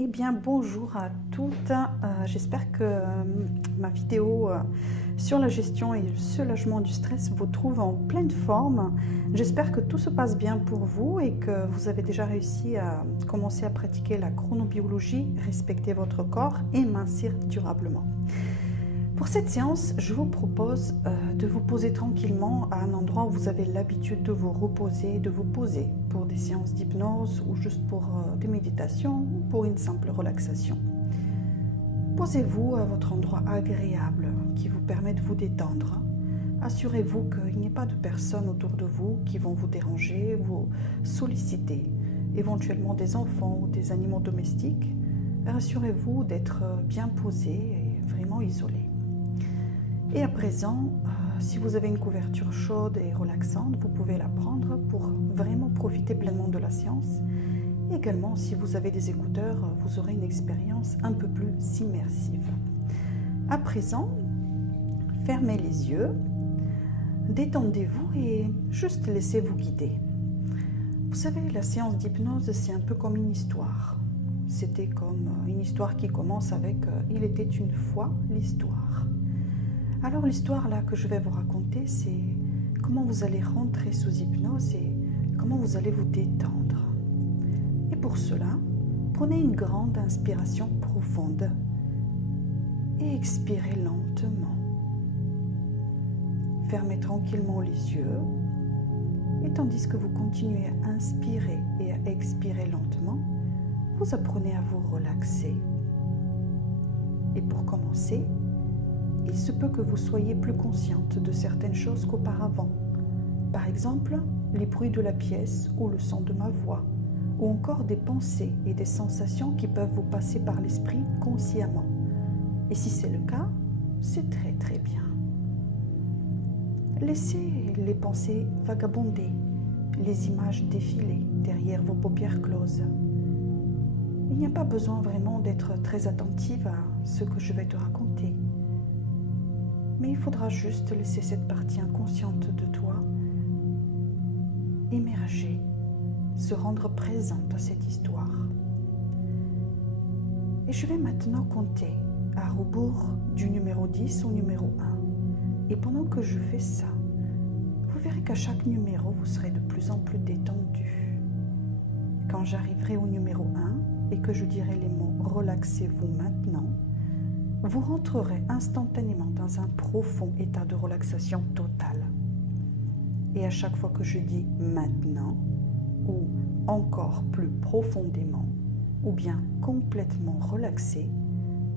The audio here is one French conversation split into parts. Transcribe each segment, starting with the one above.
Eh bien, bonjour à toutes. J'espère que ma vidéo sur la gestion et le soulagement du stress vous trouve en pleine forme. J'espère que tout se passe bien pour vous et que vous avez déjà réussi à commencer à pratiquer la chronobiologie, respecter votre corps et mincir durablement. Pour cette séance, je vous propose de vous poser tranquillement à un endroit où vous avez l'habitude de vous reposer, de vous poser pour des séances d'hypnose ou juste pour des méditations ou pour une simple relaxation. Posez-vous à votre endroit agréable qui vous permet de vous détendre. Assurez-vous qu'il n'y ait pas de personnes autour de vous qui vont vous déranger, vous solliciter, éventuellement des enfants ou des animaux domestiques. Rassurez-vous d'être bien posé et vraiment isolé. Et à présent, si vous avez une couverture chaude et relaxante, vous pouvez la prendre pour vraiment profiter pleinement de la séance. Également, si vous avez des écouteurs, vous aurez une expérience un peu plus immersive. À présent, fermez les yeux, détendez-vous et juste laissez-vous guider. Vous savez, la séance d'hypnose, c'est un peu comme une histoire. C'était comme une histoire qui commence avec « Il était une fois l'histoire ». Alors l'histoire là que je vais vous raconter, c'est comment vous allez rentrer sous hypnose et comment vous allez vous détendre. Et pour cela, prenez une grande inspiration profonde et expirez lentement. Fermez tranquillement les yeux et tandis que vous continuez à inspirer et à expirer lentement, vous apprenez à vous relaxer. Et pour commencer, il se peut que vous soyez plus consciente de certaines choses qu'auparavant. Par exemple, les bruits de la pièce ou le son de ma voix, ou encore des pensées et des sensations qui peuvent vous passer par l'esprit consciemment. Et si c'est le cas, c'est très très bien. Laissez les pensées vagabonder, les images défiler derrière vos paupières closes. Il n'y a pas besoin vraiment d'être très attentive à ce que je vais te raconter. Mais il faudra juste laisser cette partie inconsciente de toi émerger, se rendre présente à cette histoire. Et je vais maintenant compter à rebours du numéro 10 au numéro 1. Et pendant que je fais ça, vous verrez qu'à chaque numéro, vous serez de plus en plus détendu. Quand j'arriverai au numéro 1 et que je dirai les mots « relaxez-vous maintenant », vous rentrerez instantanément dans un profond état de relaxation totale. Et à chaque fois que je dis « maintenant » ou « encore plus profondément » ou bien « complètement relaxé »,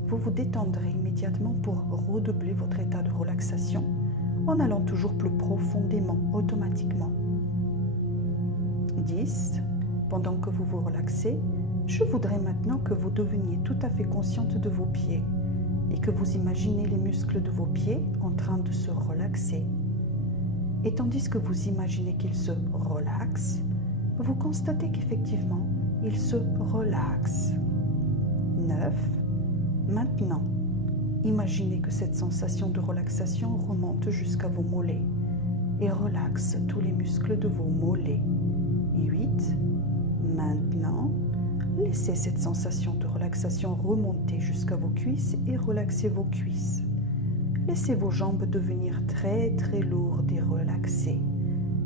vous vous détendrez immédiatement pour redoubler votre état de relaxation en allant toujours plus profondément automatiquement. 10. Pendant que vous vous relaxez, je voudrais maintenant que vous deveniez tout à fait consciente de vos pieds et que vous imaginez les muscles de vos pieds en train de se relaxer. Et tandis que vous imaginez qu'ils se relaxent, vous constatez qu'effectivement, ils se relaxent. 9. Maintenant, imaginez que cette sensation de relaxation remonte jusqu'à vos mollets et relaxe tous les muscles de vos mollets. 8. Maintenant, laissez cette sensation de relaxation remonter jusqu'à vos cuisses et relaxez vos cuisses. Laissez vos jambes devenir très très lourdes et relaxées,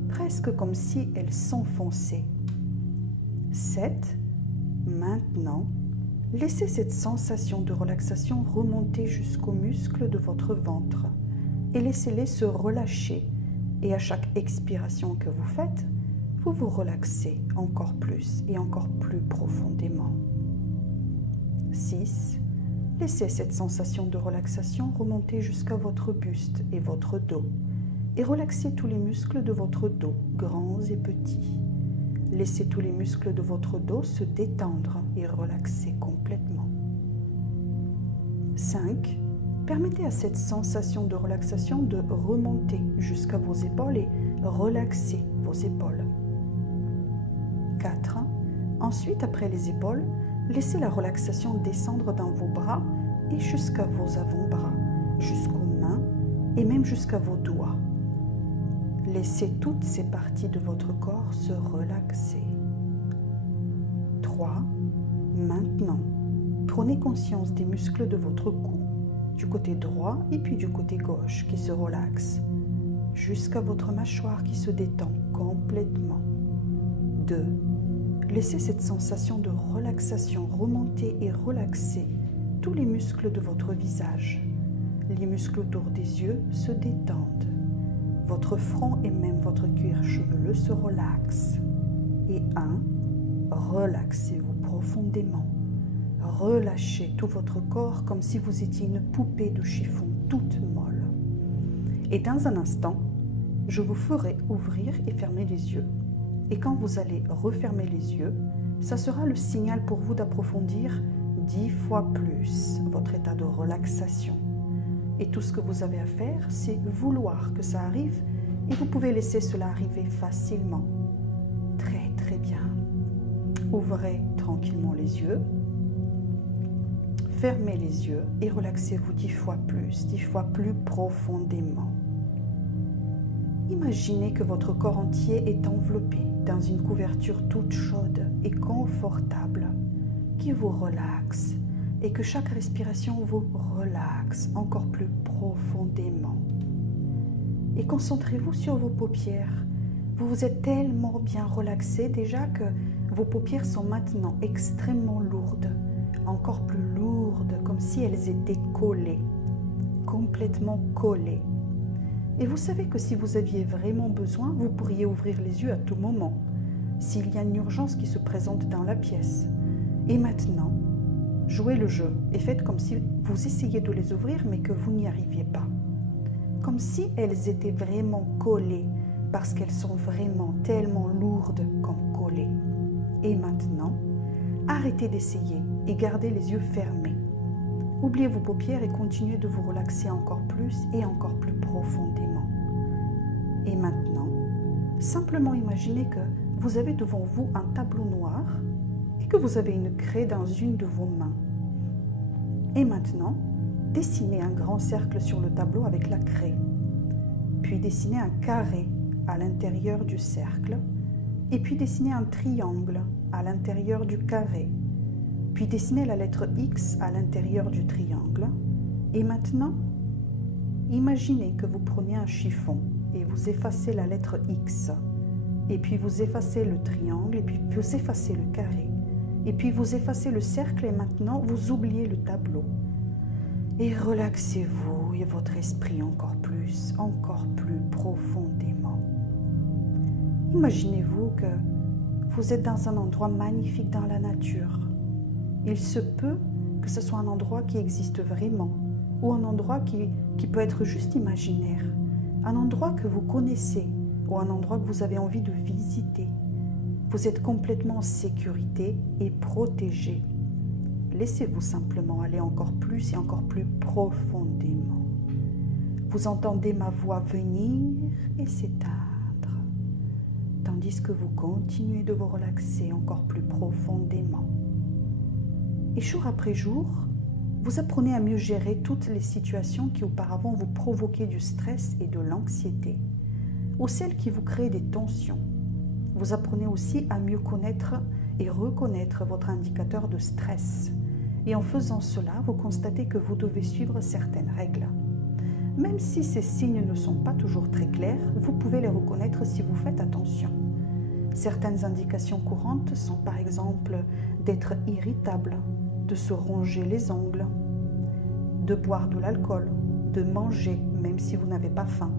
presque comme si elles s'enfonçaient. 7. Maintenant, laissez cette sensation de relaxation remonter jusqu'aux muscles de votre ventre et laissez-les se relâcher. Et à chaque expiration que vous faites, vous vous relaxez encore plus et encore plus profondément. 6. Laissez cette sensation de relaxation remonter jusqu'à votre buste et votre dos et relaxez tous les muscles de votre dos, grands et petits. Laissez tous les muscles de votre dos se détendre et relaxer complètement. 5. Permettez à cette sensation de relaxation de remonter jusqu'à vos épaules et relaxer vos épaules. 4. Ensuite, après les épaules, laissez la relaxation descendre dans vos bras et jusqu'à vos avant-bras, jusqu'aux mains et même jusqu'à vos doigts. Laissez toutes ces parties de votre corps se relaxer. 3. Maintenant, prenez conscience des muscles de votre cou, du côté droit et puis du côté gauche qui se relaxent, jusqu'à votre mâchoire qui se détend complètement. 2. Laissez cette sensation de relaxation remonter et relaxer tous les muscles de votre visage. Les muscles autour des yeux se détendent. Votre front et même votre cuir chevelu se relaxent. Et 1. Relaxez-vous profondément. Relâchez tout votre corps comme si vous étiez une poupée de chiffon toute molle. Et dans un instant, je vous ferai ouvrir et fermer les yeux. Et quand vous allez refermer les yeux, ça sera le signal pour vous d'approfondir 10 fois plus votre état de relaxation. Et tout ce que vous avez à faire, c'est vouloir que ça arrive et vous pouvez laisser cela arriver facilement. Très très bien. Ouvrez tranquillement les yeux. Fermez les yeux et relaxez-vous 10 fois plus profondément. Imaginez que votre corps entier est enveloppé dans une couverture toute chaude et confortable qui vous relaxe et que chaque respiration vous relaxe encore plus profondément. Et concentrez-vous sur vos paupières. Vous vous êtes tellement bien relaxé déjà que vos paupières sont maintenant extrêmement lourdes, encore plus lourdes, comme si elles étaient collées, complètement collées. Et vous savez que si vous aviez vraiment besoin, vous pourriez ouvrir les yeux à tout moment, s'il y a une urgence qui se présente dans la pièce. Et maintenant, jouez le jeu et faites comme si vous essayiez de les ouvrir mais que vous n'y arriviez pas. Comme si elles étaient vraiment collées, parce qu'elles sont vraiment tellement lourdes comme collées. Et maintenant, arrêtez d'essayer et gardez les yeux fermés. Oubliez vos paupières et continuez de vous relaxer encore plus et encore plus profondément. Et maintenant, simplement imaginez que vous avez devant vous un tableau noir et que vous avez une craie dans une de vos mains. Et maintenant, dessinez un grand cercle sur le tableau avec la craie. Puis dessinez un carré à l'intérieur du cercle. Et puis dessinez un triangle à l'intérieur du carré. Puis dessinez la lettre X à l'intérieur du triangle. Et maintenant, imaginez que vous prenez un chiffon et vous effacez la lettre X. Et puis vous effacez le triangle, et puis vous effacez le carré. Et puis vous effacez le cercle et maintenant vous oubliez le tableau. Et relaxez-vous et votre esprit encore plus profondément. Imaginez-vous que vous êtes dans un endroit magnifique dans la nature. Il se peut que ce soit un endroit qui existe vraiment ou un endroit qui peut être juste imaginaire, un endroit que vous connaissez ou un endroit que vous avez envie de visiter. Vous êtes complètement en sécurité et protégé. Laissez-vous simplement aller encore plus et encore plus profondément. Vous entendez ma voix venir et s'éteindre, tandis que vous continuez de vous relaxer encore plus profondément. Et jour après jour, vous apprenez à mieux gérer toutes les situations qui auparavant vous provoquaient du stress et de l'anxiété, ou celles qui vous créent des tensions. Vous apprenez aussi à mieux connaître et reconnaître votre indicateur de stress. Et en faisant cela, vous constatez que vous devez suivre certaines règles. Même si ces signes ne sont pas toujours très clairs, vous pouvez les reconnaître si vous faites attention. Certaines indications courantes sont par exemple d'être irritable, de se ronger les ongles, de boire de l'alcool, de manger même si vous n'avez pas faim,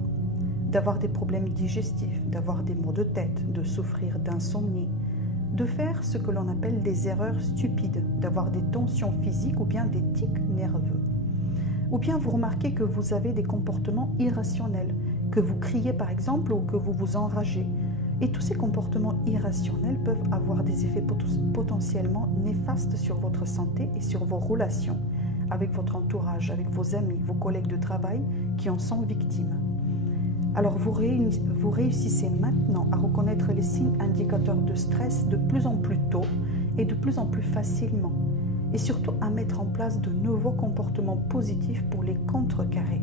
d'avoir des problèmes digestifs, d'avoir des maux de tête, de souffrir d'insomnie, de faire ce que l'on appelle des erreurs stupides, d'avoir des tensions physiques ou bien des tics nerveux. Ou bien vous remarquez que vous avez des comportements irrationnels, que vous criez par exemple ou que vous vous enragez. Et tous ces comportements irrationnels peuvent avoir des effets potentiellement néfastes sur votre santé et sur vos relations avec votre entourage, avec vos amis, vos collègues de travail qui en sont victimes. Alors vous réussissez maintenant à reconnaître les signes indicateurs de stress de plus en plus tôt et de plus en plus facilement, et surtout à mettre en place de nouveaux comportements positifs pour les contrecarrer.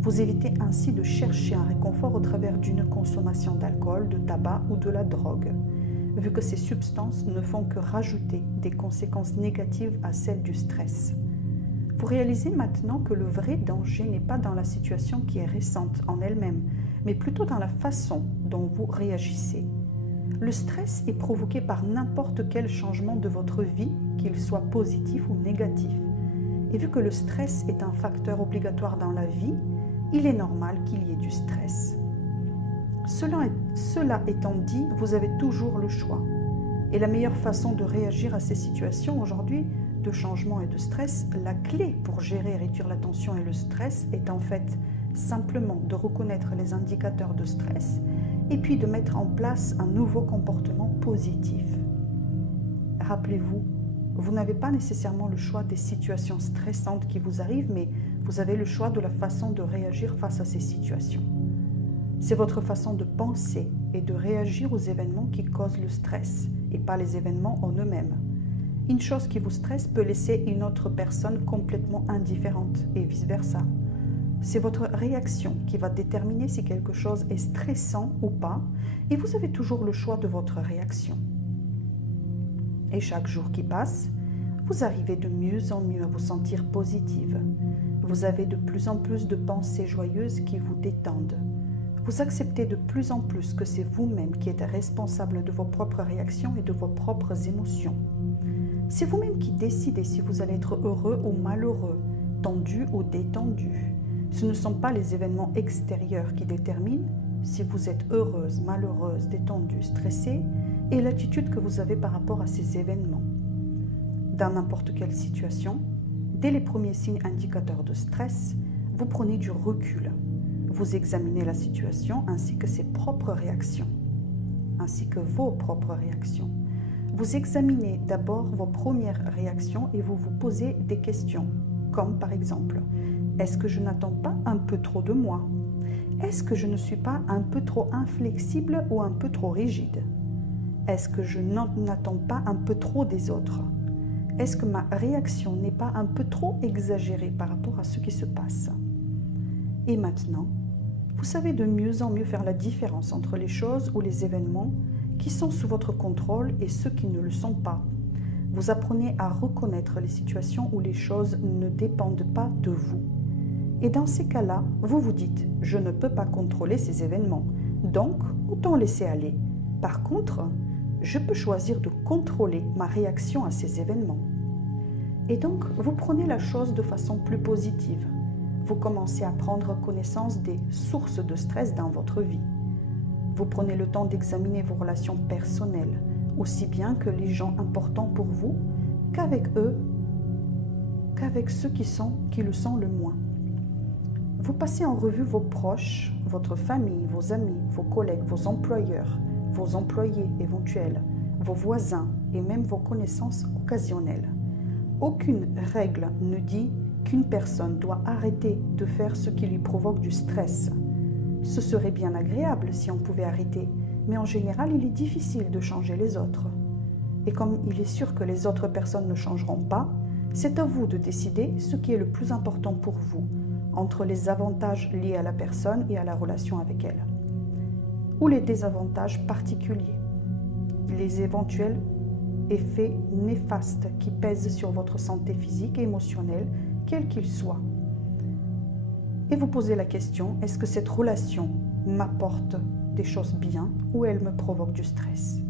Vous évitez ainsi de chercher un réconfort au travers d'une consommation d'alcool, de tabac ou de la drogue. vu que ces substances ne font que rajouter des conséquences négatives à celles du stress. Vous réalisez maintenant que le vrai danger n'est pas dans la situation qui est récente en elle-même, mais plutôt dans la façon dont vous réagissez. Le stress est provoqué par n'importe quel changement de votre vie, qu'il soit positif ou négatif. Et vu que le stress est un facteur obligatoire dans la vie, il est normal qu'il y ait du stress. Cela étant dit, vous avez toujours le choix. Et la meilleure façon de réagir à ces situations aujourd'hui, de changement et de stress, la clé pour gérer et réduire la tension et le stress est en fait simplement de reconnaître les indicateurs de stress et puis de mettre en place un nouveau comportement positif. Rappelez-vous, vous n'avez pas nécessairement le choix des situations stressantes qui vous arrivent, mais vous avez le choix de la façon de réagir face à ces situations. C'est votre façon de penser et de réagir aux événements qui causent le stress, et pas les événements en eux-mêmes. Une chose qui vous stresse peut laisser une autre personne complètement indifférente, et vice-versa. C'est votre réaction qui va déterminer si quelque chose est stressant ou pas, et vous avez toujours le choix de votre réaction. Et chaque jour qui passe, vous arrivez de mieux en mieux à vous sentir positive. Vous avez de plus en plus de pensées joyeuses qui vous détendent. Vous acceptez de plus en plus que c'est vous-même qui êtes responsable de vos propres réactions et de vos propres émotions. C'est vous-même qui décidez si vous allez être heureux ou malheureux, tendu ou détendu. Ce ne sont pas les événements extérieurs qui déterminent si vous êtes heureuse, malheureuse, détendue, stressée et l'attitude que vous avez par rapport à ces événements. Dans n'importe quelle situation, dès les premiers signes indicateurs de stress, vous prenez du recul. Vous examinez la situation ainsi que ses propres réactions, ainsi que vos propres réactions. Vous examinez d'abord vos premières réactions et vous vous posez des questions, comme par exemple, est-ce que je n'attends pas un peu trop de moi? Est-ce que je ne suis pas un peu trop inflexible ou un peu trop rigide? Est-ce que je n'attends pas un peu trop des autres? Est-ce que ma réaction n'est pas un peu trop exagérée par rapport à ce qui se passe? Et maintenant, vous savez de mieux en mieux faire la différence entre les choses ou les événements qui sont sous votre contrôle et ceux qui ne le sont pas. Vous apprenez à reconnaître les situations où les choses ne dépendent pas de vous. Et dans ces cas-là, vous vous dites « je ne peux pas contrôler ces événements, donc autant laisser aller ». Par contre, je peux choisir de contrôler ma réaction à ces événements. Et donc, vous prenez la chose de façon plus positive. Vous commencez à prendre connaissance des sources de stress dans votre vie. Vous prenez le temps d'examiner vos relations personnelles, aussi bien que les gens importants pour vous, qu'avec eux, qu'avec ceux qui le sont le moins. Vous passez en revue vos proches, votre famille, vos amis, vos collègues, vos employeurs, vos employés éventuels, vos voisins et même vos connaissances occasionnelles. Aucune règle ne dit qu'une personne doit arrêter de faire ce qui lui provoque du stress. Ce serait bien agréable si on pouvait arrêter, mais en général, il est difficile de changer les autres. Et comme il est sûr que les autres personnes ne changeront pas, c'est à vous de décider ce qui est le plus important pour vous, entre les avantages liés à la personne et à la relation avec elle, ou les désavantages particuliers, les éventuels effets néfastes qui pèsent sur votre santé physique et émotionnelle, quels qu'ils soient. Et vous posez la question, est-ce que cette relation m'apporte des choses bien ou elle me provoque du stress?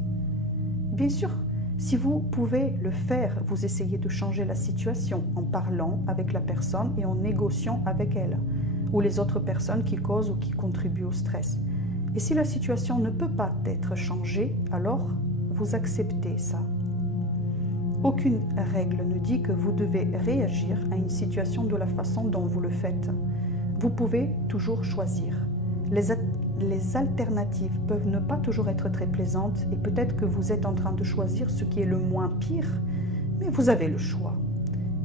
Bien sûr, si vous pouvez le faire, vous essayez de changer la situation en parlant avec la personne et en négociant avec elle ou les autres personnes qui causent ou qui contribuent au stress. Et si la situation ne peut pas être changée, alors vous acceptez ça. Aucune règle ne dit que vous devez réagir à une situation de la façon dont vous le faites. Vous pouvez toujours choisir. Les alternatives peuvent ne pas toujours être très plaisantes et peut-être que vous êtes en train de choisir ce qui est le moins pire, mais vous avez le choix.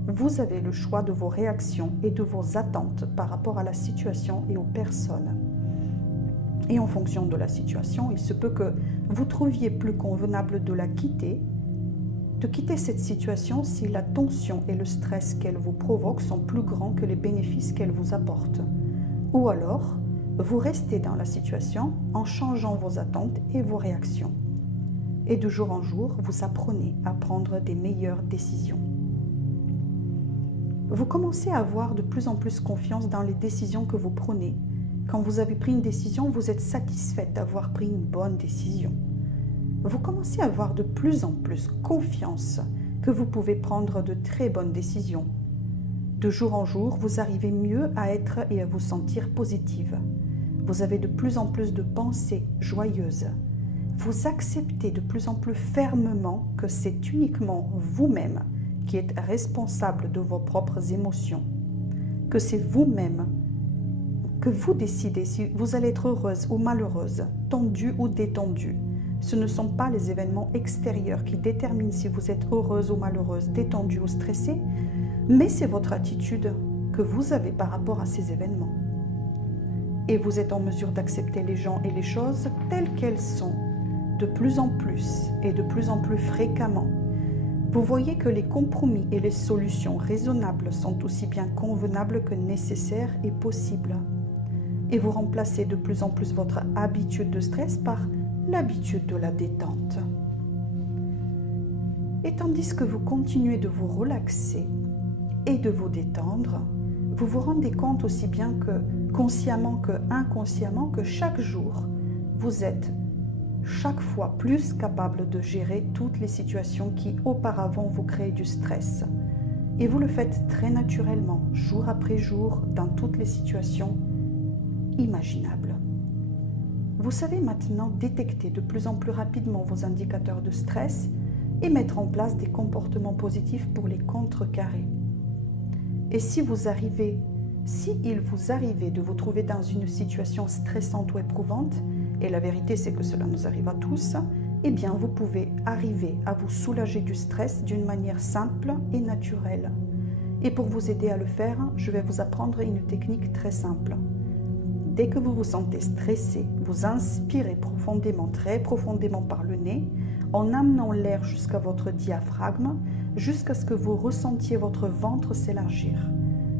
Vous avez le choix de vos réactions et de vos attentes par rapport à la situation et aux personnes. Et en fonction de la situation, il se peut que vous trouviez plus convenable de quitter cette situation si la tension et le stress qu'elle vous provoque sont plus grands que les bénéfices qu'elle vous apporte. Ou alors, vous restez dans la situation en changeant vos attentes et vos réactions. Et de jour en jour, vous apprenez à prendre des meilleures décisions. Vous commencez à avoir de plus en plus confiance dans les décisions que vous prenez. Quand vous avez pris une décision, vous êtes satisfait d'avoir pris une bonne décision. Vous commencez à avoir de plus en plus confiance que vous pouvez prendre de très bonnes décisions. De jour en jour, vous arrivez mieux à être et à vous sentir positive. Vous avez de plus en plus de pensées joyeuses. Vous acceptez de plus en plus fermement que c'est uniquement vous-même qui êtes responsable de vos propres émotions, que c'est vous-même, que vous décidez si vous allez être heureuse ou malheureuse, tendue ou détendue. Ce ne sont pas les événements extérieurs qui déterminent si vous êtes heureuse ou malheureuse, détendue ou stressée, mais c'est votre attitude que vous avez par rapport à ces événements. Et vous êtes en mesure d'accepter les gens et les choses telles qu'elles sont, de plus en plus et de plus en plus fréquemment. Vous voyez que les compromis et les solutions raisonnables sont aussi bien convenables que nécessaires et possibles. Et vous remplacez de plus en plus votre habitude de stress par l'habitude de la détente. Et tandis que vous continuez de vous relaxer et de vous détendre, vous vous rendez compte aussi bien que consciemment que inconsciemment que chaque jour, vous êtes chaque fois plus capable de gérer toutes les situations qui auparavant vous créaient du stress. Et vous le faites très naturellement, jour après jour, dans toutes les situations imaginables. Vous savez maintenant détecter de plus en plus rapidement vos indicateurs de stress et mettre en place des comportements positifs pour les contrecarrer. Et s'il vous arrivait de vous trouver dans une situation stressante ou éprouvante, et la vérité c'est que cela nous arrive à tous, eh bien vous pouvez arriver à vous soulager du stress d'une manière simple et naturelle. Et pour vous aider à le faire, je vais vous apprendre une technique très simple. Dès que vous vous sentez stressé, vous inspirez profondément, très profondément par le nez, en amenant l'air jusqu'à votre diaphragme, jusqu'à ce que vous ressentiez votre ventre s'élargir.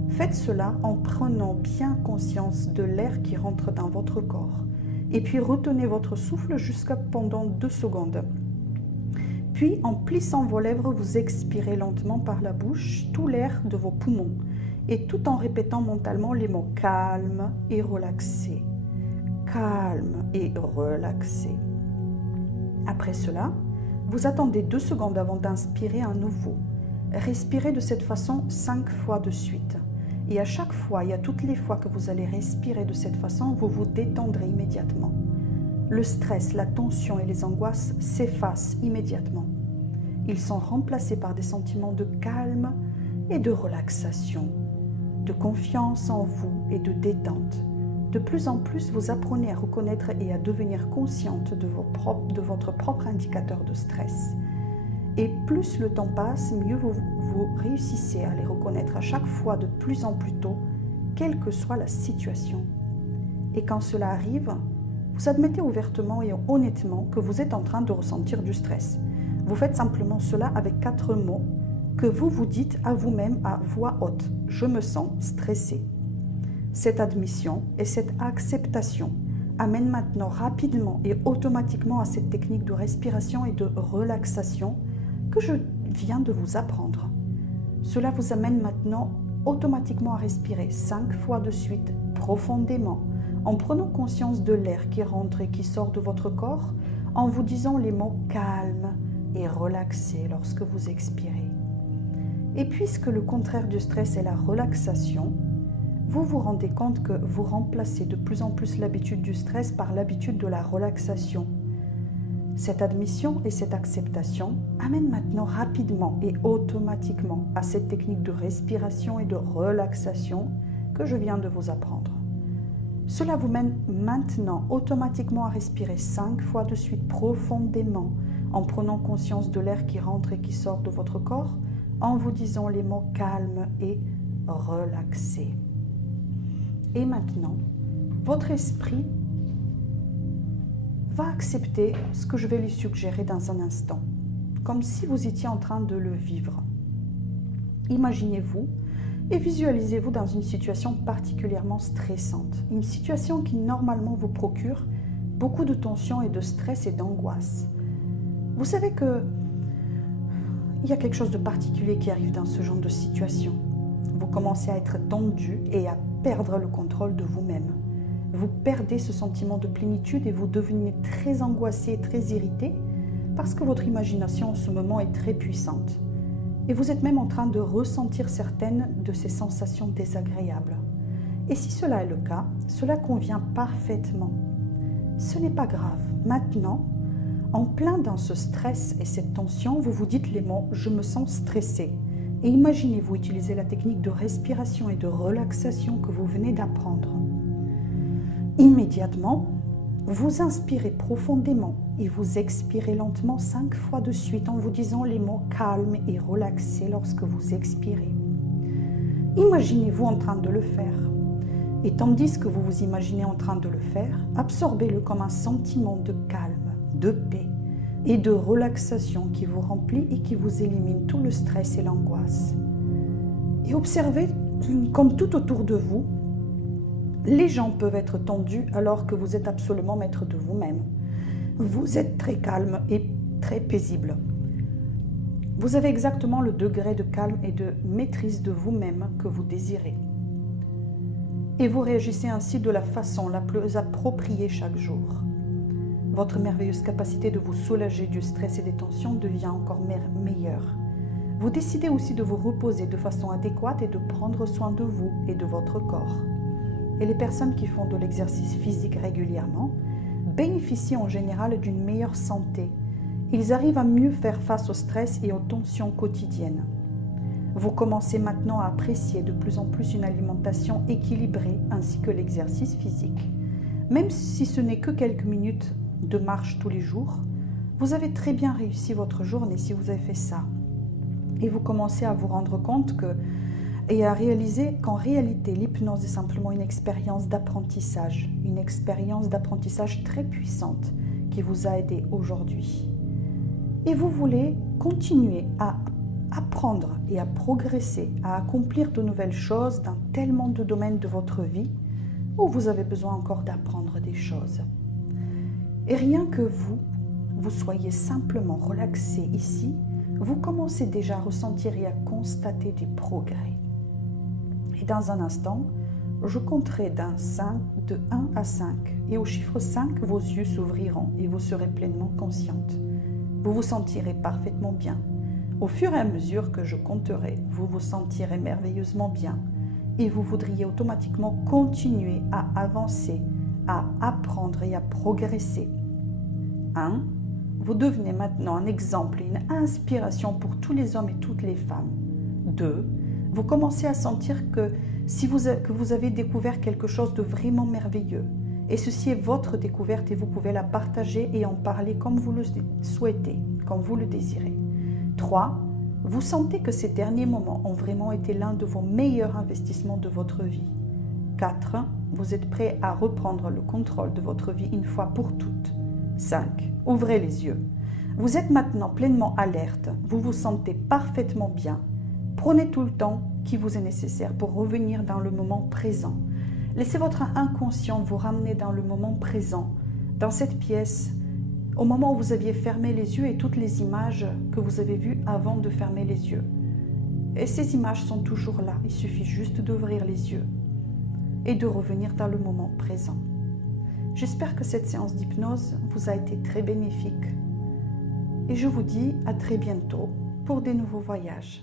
Faites cela en prenant bien conscience de l'air qui rentre dans votre corps. Et puis retenez votre souffle jusqu'à pendant 2 secondes. Puis, en plissant vos lèvres, vous expirez lentement par la bouche tout l'air de vos poumons, et tout en répétant mentalement les mots calme et relaxé. Calme et relaxé. Après cela, vous attendez 2 secondes avant d'inspirer à nouveau. Respirez de cette façon 5 fois de suite. Et à chaque fois, et à toutes les fois que vous allez respirer de cette façon, vous vous détendrez immédiatement. Le stress, la tension et les angoisses s'effacent immédiatement. Ils sont remplacés par des sentiments de calme et de relaxation, de confiance en vous et de détente. De plus en plus, vous apprenez à reconnaître et à devenir consciente de votre propre indicateur de stress. Et plus le temps passe, mieux vous réussissez à les reconnaître à chaque fois de plus en plus tôt, quelle que soit la situation. Et quand cela arrive, vous admettez ouvertement et honnêtement que vous êtes en train de ressentir du stress. Vous faites simplement cela avec 4 mots que vous vous dites à vous-même à voix haute. Je me sens stressé. Cette admission et cette acceptation amènent maintenant rapidement et automatiquement à cette technique de respiration et de relaxation que je viens de vous apprendre. Cela vous amène maintenant automatiquement à respirer 5 fois de suite, profondément, en prenant conscience de l'air qui rentre et qui sort de votre corps, en vous disant les mots calme et relaxé lorsque vous expirez. Et puisque le contraire du stress est la relaxation, vous vous rendez compte que vous remplacez de plus en plus l'habitude du stress par l'habitude de la relaxation. Cette admission et cette acceptation amènent maintenant rapidement et automatiquement à cette technique de respiration et de relaxation que je viens de vous apprendre. Cela vous mène maintenant automatiquement à respirer 5 fois de suite profondément en prenant conscience de l'air qui rentre et qui sort de votre corps, en vous disant les mots calme et relaxé. Et maintenant, votre esprit va accepter ce que je vais lui suggérer dans un instant, comme si vous étiez en train de le vivre. Imaginez-vous et visualisez-vous dans une situation particulièrement stressante, une situation qui normalement vous procure beaucoup de tension et de stress et d'angoisse. Vous savez que il y a quelque chose de particulier qui arrive dans ce genre de situation. Vous commencez à être tendu et à perdre le contrôle de vous-même. Vous perdez ce sentiment de plénitude et vous devenez très angoissé, très irrité parce que votre imagination en ce moment est très puissante. Et vous êtes même en train de ressentir certaines de ces sensations désagréables. Et si cela est le cas, cela convient parfaitement. Ce n'est pas grave. Maintenant, en plein dans ce stress et cette tension, vous vous dites les mots « je me sens stressé ». Et imaginez-vous utiliser la technique de respiration et de relaxation que vous venez d'apprendre. Immédiatement, vous inspirez profondément et vous expirez lentement 5 fois de suite en vous disant les mots « calme » et « relaxé » lorsque vous expirez. Imaginez-vous en train de le faire. Et tandis que vous vous imaginez en train de le faire, absorbez-le comme un sentiment de calme, de paix et de relaxation qui vous remplit et qui vous élimine tout le stress et l'angoisse. Et observez comme tout autour de vous, les gens peuvent être tendus alors que vous êtes absolument maître de vous-même. Vous êtes très calme et très paisible. Vous avez exactement le degré de calme et de maîtrise de vous-même que vous désirez. Et vous réagissez ainsi de la façon la plus appropriée chaque jour. Votre merveilleuse capacité de vous soulager du stress et des tensions devient encore meilleure. Vous décidez aussi de vous reposer de façon adéquate et de prendre soin de vous et de votre corps. Et les personnes qui font de l'exercice physique régulièrement bénéficient en général d'une meilleure santé. Ils arrivent à mieux faire face au stress et aux tensions quotidiennes. Vous commencez maintenant à apprécier de plus en plus une alimentation équilibrée ainsi que l'exercice physique. Même si ce n'est que quelques minutes de marche tous les jours, vous avez très bien réussi votre journée si vous avez fait ça. Et vous commencez à vous rendre compte et à réaliser qu'en réalité, l'hypnose est simplement une expérience d'apprentissage très puissante qui vous a aidé aujourd'hui. Et vous voulez continuer à apprendre et à progresser, à accomplir de nouvelles choses dans tellement de domaines de votre vie où vous avez besoin encore d'apprendre des choses. Et rien que vous soyez simplement relaxé ici, vous commencez déjà à ressentir et à constater des progrès. Et dans un instant, je compterai de 1 à 5 et au chiffre 5, vos yeux s'ouvriront et vous serez pleinement consciente. Vous vous sentirez parfaitement bien. Au fur et à mesure que je compterai, vous vous sentirez merveilleusement bien et vous voudriez automatiquement continuer à avancer, à apprendre et à progresser. 1. Vous devenez maintenant un exemple et une inspiration pour tous les hommes et toutes les femmes. 2. Vous commencez à sentir que vous avez découvert quelque chose de vraiment merveilleux. Et ceci est votre découverte et vous pouvez la partager et en parler comme vous le souhaitez, comme vous le désirez. 3. Vous sentez que ces derniers moments ont vraiment été l'un de vos meilleurs investissements de votre vie. 4. Vous êtes prêt à reprendre le contrôle de votre vie une fois pour toutes. 5. Ouvrez les yeux. Vous êtes maintenant pleinement alerte. Vous vous sentez parfaitement bien. Prenez tout le temps qui vous est nécessaire pour revenir dans le moment présent. Laissez votre inconscient vous ramener dans le moment présent, dans cette pièce, au moment où vous aviez fermé les yeux et toutes les images que vous avez vues avant de fermer les yeux. Et ces images sont toujours là. Il suffit juste d'ouvrir les yeux et de revenir dans le moment présent. J'espère que cette séance d'hypnose vous a été très bénéfique. Et je vous dis à très bientôt pour des nouveaux voyages.